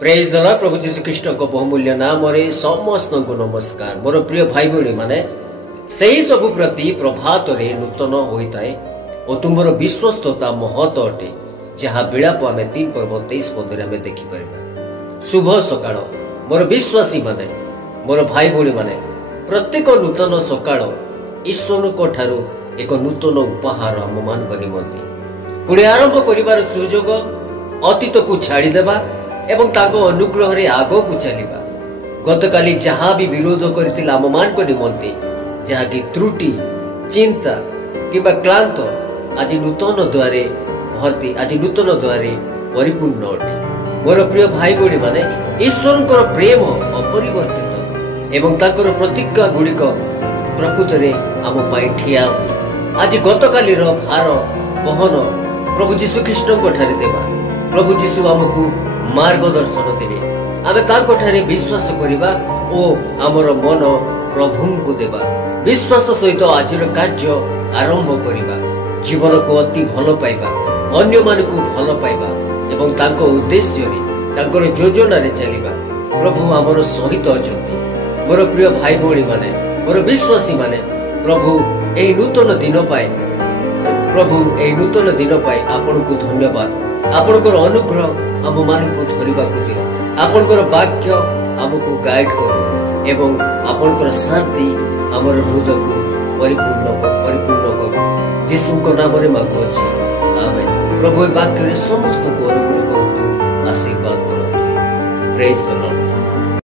Praise the lord. प्रभु जीशु ख्रीष्ट को बहुमूल्य नाम समस्त को नमस्कार। मोर प्रिय भाई भाई माने सही सबु प्रति प्रभात रे नूतन होता है और तुमर विश्वस्तता महत अटे जहाँ विलाप आम 3:23 आम देखिपर। शुभ सकाळ मोर विश्वासी माने मोर भाई भाई माने प्रत्येक नूतन सकाळ ईश्वर को ठारू एक नूतन उपहार आम मान निमंती पुणी आरंभ करिवार सुयोग अतीत को छाड़ीदेवा एवं ताको अनुग्रह रे आगो को चलिबा। गतकाली जहाँ भी विरोध करथिला आम मान निमंती जहाँ की त्रुटि चिंता किबा क्लांत आज नूतन द्वारे भर्ती आज नूतन द्वारे परिपूर्ण अटे। मोर प्रिय भाई भाई माने ईश्वर प्रेम अपरिवर्तित एवं ताकर प्रतिज्ञा गुड़िक प्रकृत रे आम पाई ठिया आज गतकाली भार बहन प्रभु जीशु ख्रीष्ट देवा। प्रभु जीशु आमको मार्गदर्शन देवे आमे ताको ठारे विश्वास करिबा ओ आमर मन प्रभु को देवा। विश्वास सहित आज कार्य आरंभ करिबा जीवन को अति भल पाइबा अन्य मान को भल पाइबा एवं ताको उद्देश्य रे ताकर योजना रे चलिबा। प्रभु आमर सहित अछंती। मोर प्रिय भाई भाई माने मोर विश्वासी माने प्रभु एही नूतन दिन पाए प्रभु एही नूतन दिन पाए आपन को धन्यवाद। आपनकर अनुग्रह आम मान को धरिबा को दियो। आपनकर वाक्य आमको गाइड करो एवं आपनकर शांति आमर हृदय को परिपूर्ण करो। जीसु को नाम रे मागुछि आमेन। प्रभु वाक्य रे समस्त को अनुग्रह करतु आशीर्वाद करो। Praise the Lord.